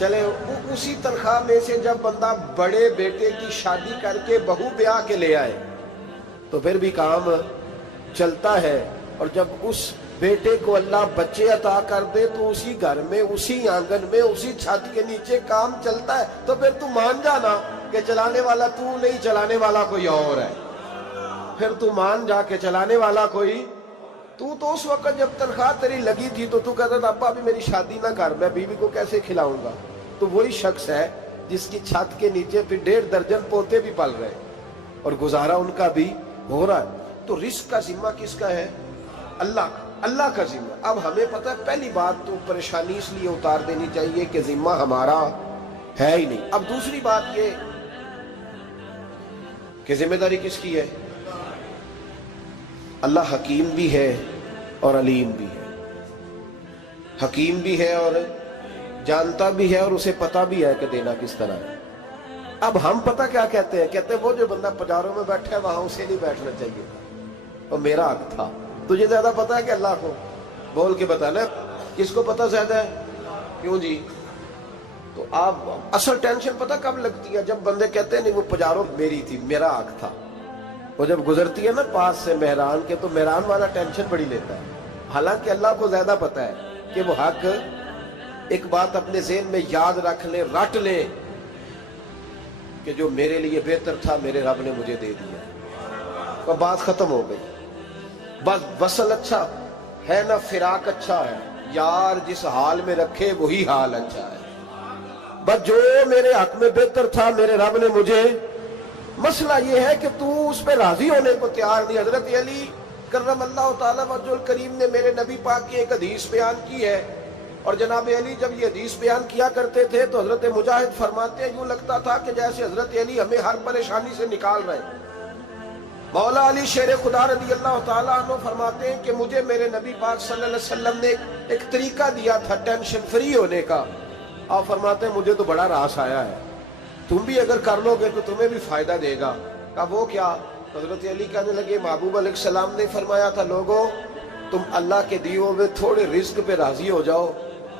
چلے اسی تنخواہ میں سے جب بندہ بڑے بیٹے کی شادی کر کے بہو بیاہ کے لے آئے تو پھر بھی کام چلتا ہے، اور جب اس بیٹے کو اللہ بچے عطا کر دے تو اسی گھر میں، اسی آنگن میں، اسی چھت کے نیچے کام چلتا ہے۔ تو پھر تو مان جانا کہ چلانے والا تو نہیں، چلانے والا کوئی اور ہے۔ پھر تو مان جا کے چلانے والا کوئی تو اس وقت جب تنخواہ تیری لگی تھی تو کہتا تھا ابا ابھی میری شادی نہ کر، میں بیوی کو کیسے کھلاؤں گا؟ تو وہی شخص ہے جس کی چھت کے نیچے پھر 1.5 درجن پوتے بھی پل رہے اور گزارا ان کا بھی ہو رہا ہے۔ تو رزق کا ذمہ کس کا ہے؟ اللہ کا، اللہ کا ذمہ۔ اب ہمیں پتہ ہے پہلی بات تو پریشانی اس لیے اتار دینی چاہیے کہ ذمہ ہمارا ہے ہی نہیں۔ اب دوسری بات یہ کہ ذمہ داری کس کی ہے؟ اللہ حکیم بھی ہے اور علیم بھی ہے، حکیم بھی ہے اور جانتا بھی ہے اور اسے پتہ بھی ہے کہ دینا کس طرح ہے۔ اب ہم پتہ کیا کہتے ہیں؟ کہتے ہیں وہ جو بندہ پجاروں میں بیٹھا ہے وہاں اسے نہیں بیٹھنا چاہیے تھا، اور میرا حق تھا۔ تجھے زیادہ پتہ ہے کہ اللہ کو؟ بول کے بتانا کس کو پتہ زیادہ ہے؟ کیوں جی؟ تو آپ اصل ٹینشن پتہ کب لگتی ہے؟ جب بندے کہتے ہیں نہیں وہ پجاروں میری تھی، میرا حق تھا۔ وہ جب گزرتی ہے نا پاس سے مہران کے تو مہران والا ٹینشن بڑی لیتا ہے، حالانکہ اللہ کو زیادہ پتہ ہے کہ وہ حق۔ ایک بات اپنے ذہن میں یاد رکھ لیں، رٹ لیں کہ جو میرے لیے بہتر تھا میرے رب نے مجھے دے دیا، اور بات ختم ہو گئی۔ بس وصل اچھا ہے نہ فراق اچھا ہے، یار جس حال میں رکھے وہی حال اچھا ہے۔ بس جو میرے حق میں بہتر تھا میرے رب نے مجھے، مسئلہ یہ ہے کہ تو اس پہ راضی ہونے کو تیار نہیں۔ حضرت علی کرم اللہ تعالیٰ وجہ الکریم نے میرے نبی پاک کی ایک حدیث بیان کی ہے، اور جناب علی جب یہ حدیث بیان کیا کرتے تھے تو حضرت مجاہد فرماتے ہیں یوں لگتا تھا کہ جیسے حضرت علی ہمیں ہر پریشانی سے نکال رہے ہیں۔ مولا علی شیر خدا رضی اللہ تعالیٰ عنہ فرماتے ہیں کہ مجھے میرے نبی پاک صلی اللہ علیہ وسلم نے ایک طریقہ دیا تھا ٹینشن فری ہونے کا۔ آپ فرماتے ہیں مجھے تو بڑا راس آیا ہے، تم بھی اگر کر لو گے تو تمہیں بھی فائدہ دے گا۔ کہا وہ کیا؟ حضرت علی کہنے لگے محبوب علیہ السلام نے فرمایا تھا لوگوں تم اللہ کے دیے ہوئے تھوڑے رزق پہ راضی ہو جاؤ،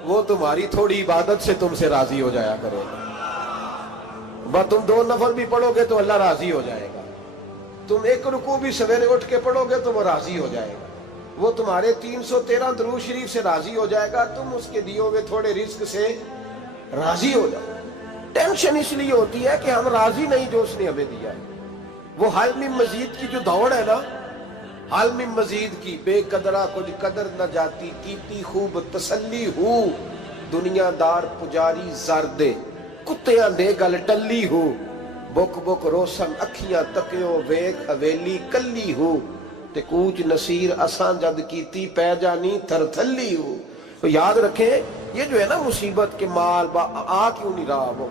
وہ تمہاری تھوڑی عبادت سے تم سے راضی ہو جایا کرے گا۔ بس تم 2 نفل بھی پڑھو گے تو اللہ راضی ہو جائے گا، تم 1 رکوع بھی سویرے اٹھ کے پڑھو گے تو وہ راضی ہو جائے گا، وہ تمہارے 313 درود شریف سے راضی ہو جائے گا، تم اس کے دیے ہوئے تھوڑے رزق سے راضی ہو جاؤ۔ ٹینشن اس لیے ہوتی ہے کہ ہم راضی نہیں جو اس نے ہمیں دیا ہے۔ وہ حل میں مزید کی جو دوڑ ہے نا، حل میں مزید کی، بے قدرہ کچھ قدر نہ جاتی، کیتی خوب تسلی ہو، دنیا دار پجاری زردے، کتیاں دے گل ٹلی ہو، بک بک روشن اکھیاں تکیو ویک حویلی کلی ہو، تے کوچ نصیر اساں جد کیتی پہ جانی تھر تھلی ہو۔ تو یاد رکھیں یہ جو ہے نا مصیبت کے مال آ کیوں نہیں رہا،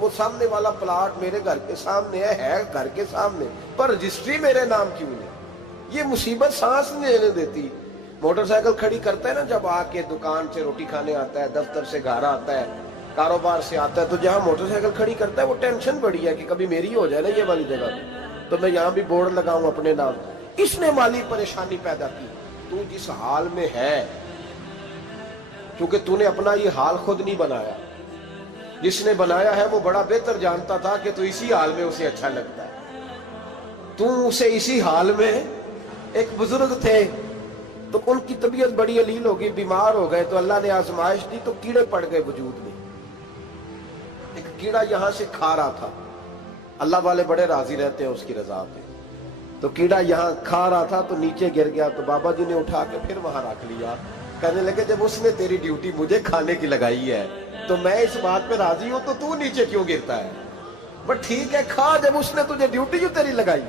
وہ سامنے والا پلاٹ میرے گھر کے سامنے ہے گھر کے سامنے، پر رجسٹری میرے نام کیوں نہیں؟ یہ مصیبت سانس نہیں لینے دیتی۔ موٹر سائیکل کھڑی کرتا ہے نا جب آ کے دکان سے روٹی کھانے آتا ہے، دفتر سے گھر آتا ہے، کاروبار سے آتا ہے، تو جہاں موٹر سائیکل کھڑی کرتا ہے وہ ٹینشن بڑی ہے کہ کبھی میری ہو جائے نا یہ والی جگہ تو میں یہاں بھی بورڈ لگاؤں اپنے نام۔ اس نے مالی پریشانی پیدا کی۔ تو جس حال میں ہے، کیونکہ تو نے اپنا یہ حال خود نہیں بنایا، جس نے بنایا ہے وہ بڑا بہتر جانتا تھا کہ تو اسی حال میں اسے اچھا لگتا ہے۔ تو اسے اسی حال میں، ایک بزرگ تھے تو ان کی طبیعت بڑی علیل ہو گئی، بیمار ہو گئے، تو اللہ نے آزمائش دی تو کیڑے پڑ گئے وجود میں۔ ایک کیڑا یہاں سے کھا رہا تھا، اللہ والے بڑے راضی رہتے ہیں اس کی رضا پہ، تو کیڑا یہاں کھا رہا تھا تو نیچے گر گیا، تو بابا جی نے اٹھا کے پھر وہاں رکھ لیا، کہنے لگے جب اس نے تیری ڈیوٹی مجھے کھانے کی لگائی ہے تو میں اس بات پہ راضی ہوں، تو نیچے کیوں گرتا ہے؟ بٹ ٹھیک ہے کھا، جب اس نے تجھے ڈیوٹی جو تیری لگائی۔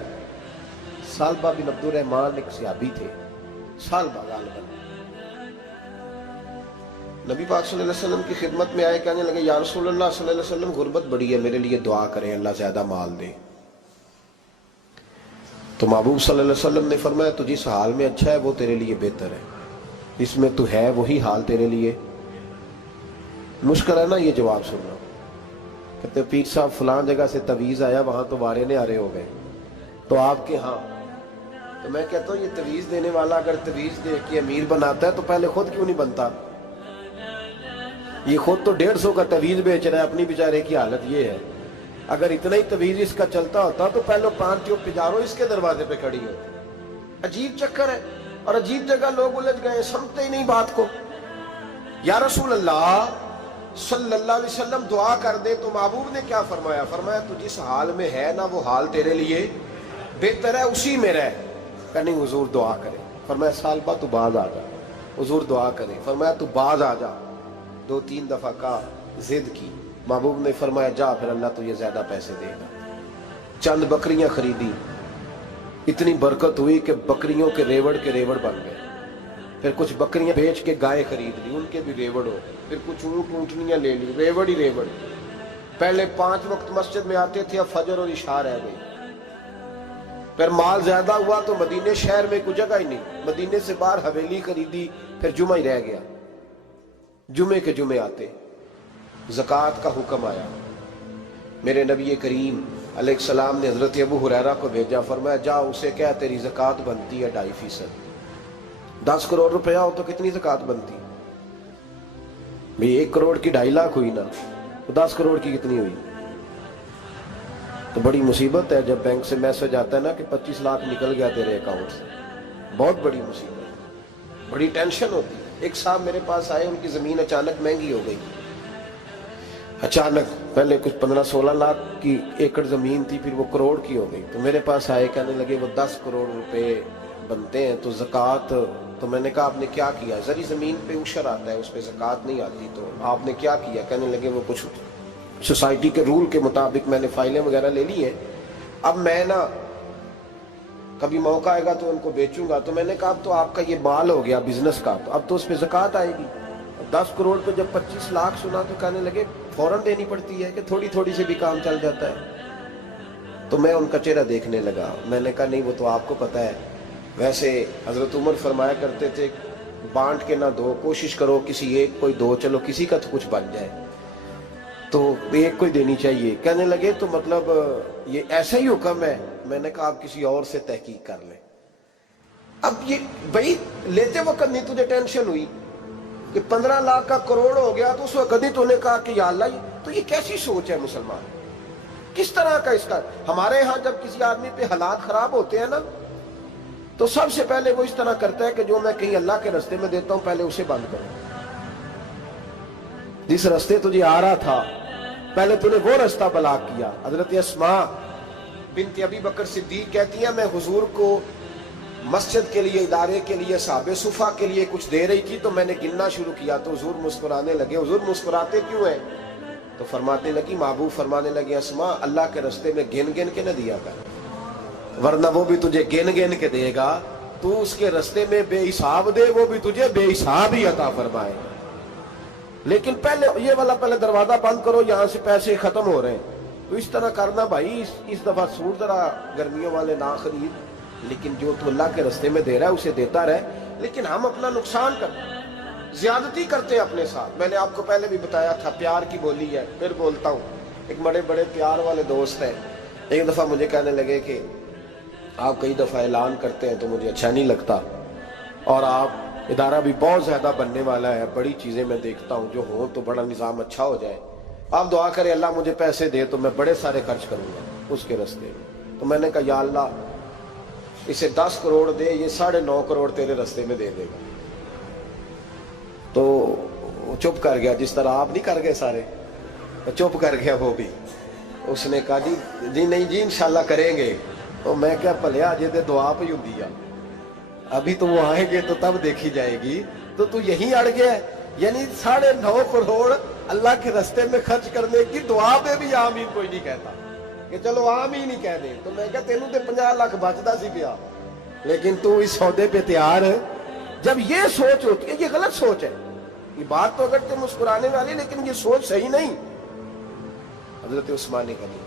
سالبہ بن عبد الرحمن ایک صحابی تھے، سالبہ غالباً، نبی پاک صلی اللہ علیہ وسلم کی خدمت میں آئے، کہنے لگے یا رسول اللہ صلی اللہ علیہ وسلم غربت بڑی ہے، میرے لیے دعا کریں اللہ زیادہ مال دے۔ تو محبوب صلی اللہ علیہ وسلم نے فرمایا تو جس حال میں اچھا ہے وہ تیرے لیے بہتر ہے، اس میں تو ہے وہی حال تیرے لیے۔ مشکل ہے نا یہ جواب سننا۔ کہتے پیر صاحب فلان جگہ سے تویز آیا، وہاں تو وارے نے آرے ہو گئے، تو آپ کے ہاں؟ تو میں کہتا ہوں یہ تویز دینے والا اگر تویز دے کے امیر بناتا ہے تو پہلے خود کیوں نہیں بنتا؟ یہ خود تو 150 کا تویز بیچ رہا ہے، اپنی بیچارے کی حالت یہ ہے۔ اگر اتنا ہی تویز اس کا چلتا ہوتا تو پہلے 5 جو پجاروں اس کے دروازے پہ کھڑی ہوتی۔ عجیب چکر ہے، اور عجیب جگہ لوگ الجھ گئے، سمجھتے ہی نہیں بات کو۔ یا رسول اللہ صلی اللہ علیہ وسلم دعا کر دے تو محبوب نے کیا فرمایا؟ فرمایا تو جس حال میں ہے نا وہ حال تیرے لیے بہتر ہے، اسی میں رہ۔ کہ نہیں حضور دعا کرے۔ فرمایا سال بعد تو باز آ جا۔ حضور دعا کرے، فرمایا تو باز آ جا۔ 2-3 دفعہ کا ضد کی، محبوب نے فرمایا جا، پھر اللہ تجھے زیادہ پیسے دے گا۔ چند بکریاں خریدی، اتنی برکت ہوئی کہ بکریوں کے ریوڑ بن گئے۔ پھر کچھ بکریاں بیچ کے گائے خرید لی، ان کے بھی ریوڑ ہو گئے۔ پھر کچھ اونٹنیاں لے لی، ریوڑ ہی ریوڑ۔ پہلے 5 وقت مسجد میں آتے تھے، اب فجر اور عشاء رہ گئی۔ پھر مال زیادہ ہوا تو مدینے شہر میں کوئی جگہ ہی نہیں، مدینے سے باہر حویلی خریدی، پھر جمعہ ہی رہ گیا۔ جمعے کے جمعے آتے، زکوٰۃ کا حکم آیا۔ میرے نبی کریم علیہ السلام نے حضرت ابو ہریرہ کو بھیجا، فرمایا جا اسے کہہ تیری زکوٰۃ بنتی ہے 2.5%۔ 10 کروڑ روپیہ ہو تو کتنی زکوٰۃ بنتی؟ بھئی 1 کروڑ کی 2.5 لاکھ ہوئی نا، تو 10 کروڑ کی کتنی ہوئی؟ تو بڑی مصیبت ہے جب بینک سے میسج آتا ہے نا کہ 25 لاکھ نکل گیا تیرے اکاؤنٹ سے، بہت بڑی مصیبت، بڑی ٹینشن ہوتی ہے۔ ایک صاحب میرے پاس آئے، ان کی زمین اچانک مہنگی ہو گئی، اچانک پہلے کچھ 15-16 لاکھ کی ایکڑ زمین تھی، پھر وہ کروڑ کی ہو گئی۔ تو میرے پاس آئے، کہنے لگے وہ 10 کروڑ روپے بنتے ہیں تو زکوٰۃ، تو میں نے کہا آپ نے کیا کیا؟ زری زمین پہ عشر آتا ہے، اس پہ زکوٰۃ نہیں آتی، تو آپ نے کیا کیا؟ کہنے لگے وہ کچھ سوسائٹی کے رول کے مطابق میں نے فائلیں وغیرہ لے لی ہیں، اب میں نا کبھی موقع آئے گا تو ان کو بیچوں گا۔ تو میں نے کہا اب تو آپ کا یہ مال ہو گیا بزنس کا، تو اب تو اس پہ زکوٰۃ آئے گی۔ 10 کروڑ پہ جب 25 لاکھ سنا تو کہنے لگے فوراً دینی پڑتی ہے کہ تھوڑی تھوڑی سے بھی کام چل جاتا ہے؟ تو میں ان کا چہرہ دیکھنے لگا، میں نے کہا نہیں وہ تو آپ کو پتہ ہے، ویسے حضرت عمر فرمایا کرتے تھے بانٹ کے نہ دو، کوشش کرو کسی ایک کوئی دو، چلو کسی کا تو کچھ بن جائے، تو ایک کوئی دینی چاہیے۔ کہنے لگے تو مطلب یہ ایسا ہی حکم ہے؟ میں نے کہا آپ کسی اور سے تحقیق کر لیں۔ اب یہ بھائی لیتے وقت نہیں تجھے ٹینشن ہوئی کہ 15 لاکھ کا کروڑ ہو گیا، تو اس وقت کبھی تو نے کہا کہ یا اللہ، تو یہ کیسی سوچ ہے مسلمان؟ کس طرح کا اس کا؟ ہمارے ہاں جب کسی آدمی پہ حالات خراب ہوتے ہیں نا تو سب سے پہلے وہ اس طرح کرتا ہے کہ جو میں کہیں اللہ کے رستے میں دیتا ہوں پہلے اسے بند کروں۔ جس رستے تجھے آ رہا تھا پہلے تو نے وہ رستہ بلاک کیا۔ حضرت اسماء بنت ابی بکر صدیق کہتی ہیں میں حضور کو مسجد کے لیے، ادارے کے لیے، صحابہ صفحہ کے لیے کچھ دے رہی تھی، تو میں نے گننا شروع کیا تو حضور مسکرانے لگے۔ حضور مسکراتے کیوں ہیں؟ تو فرمانے لگی، محبوب فرمانے لگے اسماء اللہ کے رستے میں گن گن کے نہ دیا کر، ورنہ وہ بھی تجھے گن گن کے دے گا، تو اس کے رستے میں بے حساب دے، وہ بھی تجھے بے حساب ہی عطا فرمائے۔ لیکن پہلے یہ والا پہلے دروازہ بند کرو، یہاں سے پیسے ختم ہو رہے ہیں، تو اس طرح کرنا بھائی۔ اس دفعہ سوٹ ذرا گرمیوں والے نہ خرید، لیکن جو تو اللہ کے رستے میں دے رہا ہے اسے دیتا رہے، لیکن ہم اپنا نقصان کرتے ہیں، زیادتی کرتے ہیں اپنے ساتھ۔ میں نے آپ کو پہلے بھی بتایا تھا پیار کی بولی ہے، پھر بولتا ہوں۔ ایک بڑے بڑے پیار والے دوست ہیں، ایک دفعہ مجھے کہنے لگے کہ آپ کئی دفعہ اعلان کرتے ہیں تو مجھے اچھا نہیں لگتا، اور آپ ادارہ بھی بہت زیادہ بننے والا ہے، بڑی چیزیں میں دیکھتا ہوں جو ہوں تو بڑا نظام اچھا ہو جائے، آپ دعا کریں اللہ مجھے پیسے دے تو میں بڑے سارے خرچ کروں گا اس کے رستے میں۔ تو میں نے کہا یا اللہ اسے 10 کروڑ دے، یہ 9.5 کروڑ تیرے رستے میں دے دے گا۔ تو چپ کر گیا، جس طرح آپ نہیں کر گئے سارے، چپ کر گیا وہ بھی۔ اس نے کہا جی نہیں جی انشاءاللہ کریں گے۔ تو میں کیا پلیا جی تے دعا پہ ہوں دیا، ابھی تو وہ آئیں گے تو تب دیکھی جائے گی، تو یہیں اڑ گیا ہے۔ یعنی 9.5 کروڑ اللہ کے رستے میں خرچ کرنے کی دعا پہ بھی آمین کوئی نہیں کہتا کہ چلو آمین ہی کہہ دیں۔ تو میں کہا تینوں تے 50 لاکھ بچتا سی پیا، لیکن تو اس سودے پہ تیار ہے۔ جب یہ سوچ ہوتی ہے، یہ غلط سوچ ہے، یہ بات تو اگر تم مسکرانے والی، لیکن یہ سوچ صحیح نہیں۔ حضرت عثمان غنی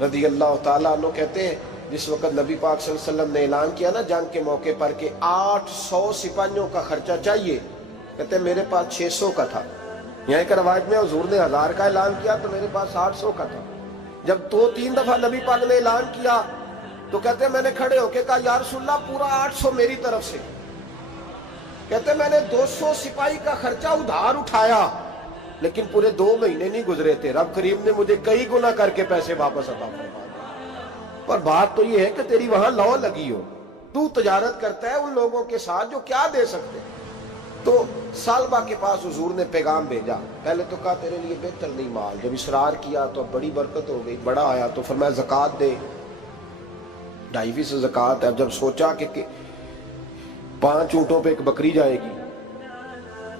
رضی اللہ تعالیٰ عنہ کہتے ہیں جس وقت نبی پاک صلی اللہ علیہ وسلم نے اعلان کیا نا جنگ کے موقع پر کہ 800 سپاہیوں کا خرچہ چاہیے، کہتے ہیں میرے پاس 600 کا تھا۔ یہاں ایک روایت میں حضور نے 1000 کا اعلان کیا تو میرے پاس 800 کا تھا۔ جب 2-3 دفعہ نبی پاک نے اعلان کیا تو کہتے ہیں میں نے کھڑے ہو کے کہا یا رسول اللہ پورا 800 میری طرف سے، کہتے میں نے 200 سپاہی کا خرچہ ادھار اٹھایا لیکن پورے 2 مہینے نہیں گزرے تھے، رب کریم نے مجھے کئی گنا کر کے پیسے واپس عطا فرما دیے۔ پر بات تو یہ ہے کہ تیری وہاں لو لگی ہو، تو تجارت کرتا ہے ان لوگوں کے ساتھ جو کیا دے سکتے۔ تو سالبہ کے پاس حضور نے پیغام بھیجا، پہلے تو کہا تیرے لیے بہتر نہیں مال، جب اصرار کیا تو اب بڑی برکت ہو گئی، بڑا آیا تو فرمایا زکوٰۃ دے، 2.5 زکوٰۃ ہے۔ اب جب سوچا کہ 5 اونٹوں پہ ایک بکری جائے گی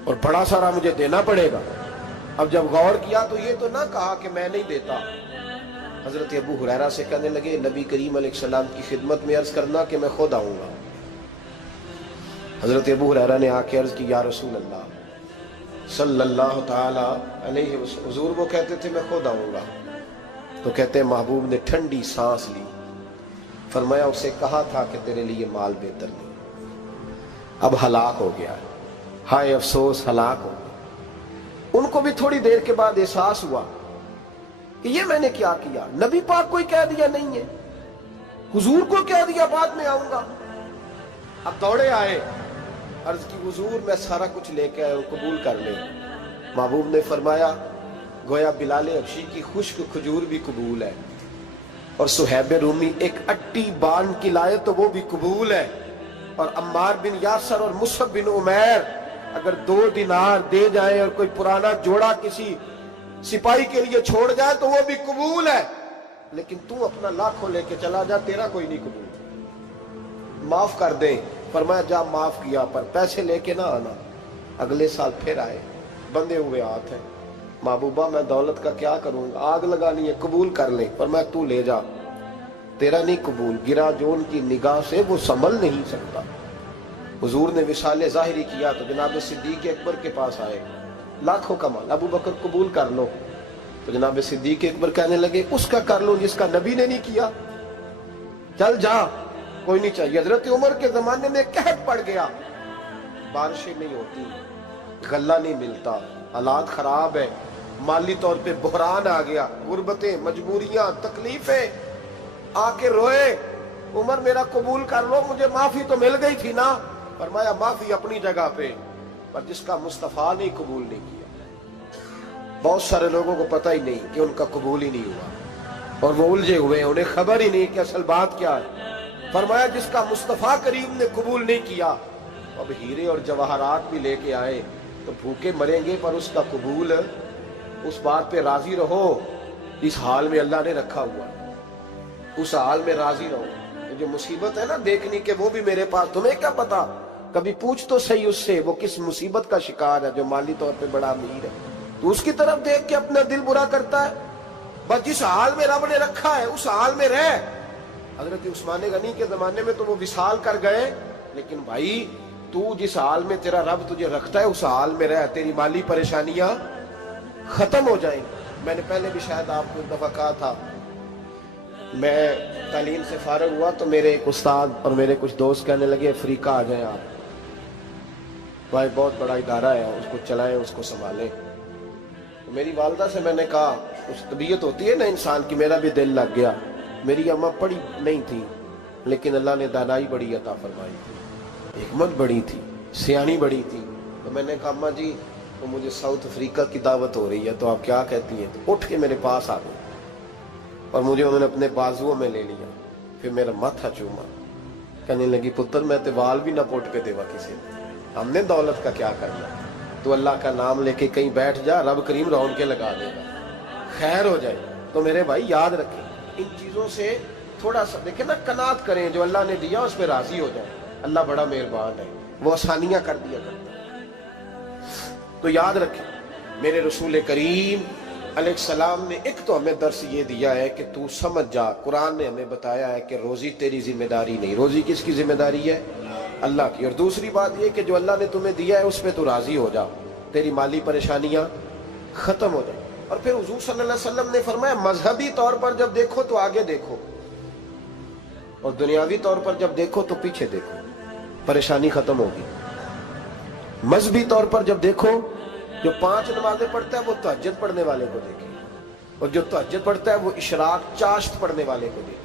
اور بڑا سارا مجھے دینا پڑے گا، اب جب غور کیا تو یہ تو نہ کہا کہ میں نہیں دیتا۔ حضرت ابو ہریرہ سے کہنے لگے نبی کریم علیہ السلام کی خدمت میں عرض کرنا کہ میں خود آؤں گا۔ حضرت ابو ہریرہ نے آ کے عرض کی یا رسول اللہ صلی اللہ تعالی علیہ وسلم، حضور وہ کہتے تھے میں خود آؤں گا، تو کہتے ہیں محبوب نے ٹھنڈی سانس لی، فرمایا اسے کہا تھا کہ تیرے لیے مال بہتر نہیں، اب ہلاک ہو گیا ہے، ہائے افسوس ہلاک ہو گیا۔ ان کو بھی تھوڑی دیر کے بعد احساس ہوا کہ یہ میں نے کیا کیا، نبی پاک کو ہی کہہ دیا نہیں ہے، حضور کو کہہ دیا بعد میں آؤں گا۔ اب دوڑے آئے، عرض کی حضور میں سارا کچھ لے کے آئے ہوں، قبول کر لیں۔ محبوب نے فرمایا گویا بلال حبشی کی خشک کھجور بھی قبول ہے، اور صہیب رومی ایک اٹی بان کی لائے تو وہ بھی قبول ہے، اور عمار بن یاسر اور مصعب بن عمیر اگر 2 دینار دے جائیں اور کوئی پرانا جوڑا کسی سپاہی کے لیے چھوڑ جائے تو وہ بھی قبول ہے، لیکن تو اپنا لاکھوں لے کے چلا جا، تیرا کوئی نہیں قبول، معاف کر دیں۔ فرمایا جا معاف کیا، پر پیسے لے کے نہ آنا۔ اگلے سال پھر آئے، بندے ہوئے ہاتھ ہیں، محبوبہ میں دولت کا کیا کروں گا، آگ لگانی ہے، قبول کر لیں۔ فرمایا تو لے جا، تیرا نہیں قبول، گرا جو ان کی نگاہ سے وہ سنبھل نہیں سکتا۔ حضور نے وصال ظاہری کیا تو جناب صدیق اکبر کے پاس آئے، لاکھوں کا مال، ابو بکر قبول کر لو، تو جناب صدیق اکبر کہنے لگے اس کا کر لو جس کا نبی نے نہیں کیا، چل جا کوئی نہیں چاہیے۔ حضرت عمر کے زمانے میں قحط پڑ گیا، بارشیں نہیں ہوتی، غلہ نہیں ملتا، حالات خراب ہے، مالی طور پہ بحران آ گیا، غربتیں، مجبوریاں، تکلیفیں، آ کے روئے، عمر میرا قبول کر لو، مجھے معافی تو مل گئی تھی نا۔ فرمایا معافی اپنی جگہ پہ، پر جس کا مصطفیٰ نے قبول نہیں کیا۔ بہت سارے لوگوں کو پتہ ہی نہیں کہ ان کا قبول ہی نہیں ہوا، اور وہ الجھے ہوئے، انہیں خبر ہی نہیں کہ اصل بات کیا ہے۔ فرمایا جس کا مصطفیٰ کریم نے قبول نہیں کیا، اب ہیرے اور جواہرات بھی لے کے آئے تو بھوکے مریں گے، پر اس کا قبول، اس بات پہ راضی رہو، اس حال میں اللہ نے رکھا ہوا، اس حال میں راضی رہو۔ جو مصیبت ہے نا دیکھنی کہ وہ بھی میرے پاس، تمہیں کیا پتا، کبھی پوچھ تو صحیح اس سے وہ کس مصیبت کا شکار ہے، جو مالی طور پہ بڑا امیر ہے، تو اس کی طرف دیکھ کے اپنا دل برا کرتا ہے۔ بس جس حال میں رب نے رکھا ہے اس حال میں رہ۔ حضرت عثمان غنی کے زمانے میں تو وہ وصال کر گئے، لیکن بھائی تو جس حال میں تیرا رب تجھے رکھتا ہے اس حال میں رہ، تیری مالی پریشانیاں ختم ہو جائیں۔ میں نے پہلے بھی شاید آپ کو ایک دفعہ کہا تھا، میں تعلیم سے فارغ ہوا تو میرے ایک استاد اور میرے کچھ دوست کہنے لگے افریقہ آ جائیں آپ، بھائی بہت بڑا ادارہ ہے، اس کو چلائیں، اس کو سنبھالیں۔ میری والدہ سے میں نے کہا، اس طبیعت ہوتی ہے نا انسان کی، میرا بھی دل لگ گیا۔ میری اماں پڑھی نہیں تھی لیکن اللہ نے دانائی بڑی عطا فرمائی تھی، حکمت بڑی تھی، سیانی بڑی تھی۔ تو میں نے کہا اماں جی وہ مجھے ساؤتھ افریقہ کی دعوت ہو رہی ہے تو آپ کیا کہتی ہیں؟ تو اٹھ کے میرے پاس آ گئی اور مجھے انہوں نے اپنے بازوؤں میں لے لیا، پھر میرا ماتھا چوما، کہنے لگی پتر میں تے وال بھی نہ پوٹ کے دیوا کسی نے، ہم نے دولت کا کیا کرنا، تو اللہ کا نام لے کے کہیں بیٹھ جا، رب کریم رون کے لگا دے گا، خیر ہو جائے۔ تو میرے بھائی یاد رکھیں ان چیزوں سے تھوڑا سا دیکھیں نا، قناعت کریں، جو اللہ نے دیا اس پہ راضی ہو جائیں، اللہ بڑا مہربان ہے، وہ آسانیاں کر دیا کرتا ہے۔ تو یاد رکھیں میرے رسول کریم علیہ السلام نے ایک تو ہمیں درس یہ دیا ہے کہ تو سمجھ جا، قرآن نے ہمیں بتایا ہے کہ روزی تیری ذمہ داری نہیں، روزی کس کی ذمہ داری ہے؟ اللہ کی۔ اور دوسری بات یہ کہ جو اللہ نے تمہیں دیا ہے اس پہ تو راضی ہو جا، تیری مالی پریشانیاں ختم ہو جائیں۔ اور پھر حضور صلی اللہ علیہ وسلم نے فرمایا مذہبی طور پر جب دیکھو تو آگے دیکھو، اور دنیاوی طور پر جب دیکھو تو پیچھے دیکھو، پریشانی ختم ہوگی۔ مذہبی طور پر جب دیکھو، جو 5 نمازیں پڑھتا ہے وہ تہجد پڑھنے والے کو دیکھے، اور جو تہجد پڑھتا ہے وہ اشراق چاشت پڑھنے والے کو دیکھے،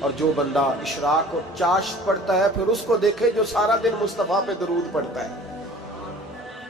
اور جو بندہ اشراق اور چاشت پڑھتا ہے پھر اس کو دیکھے جو سارا دن مصطفیٰ پہ درود پڑھتا ہے۔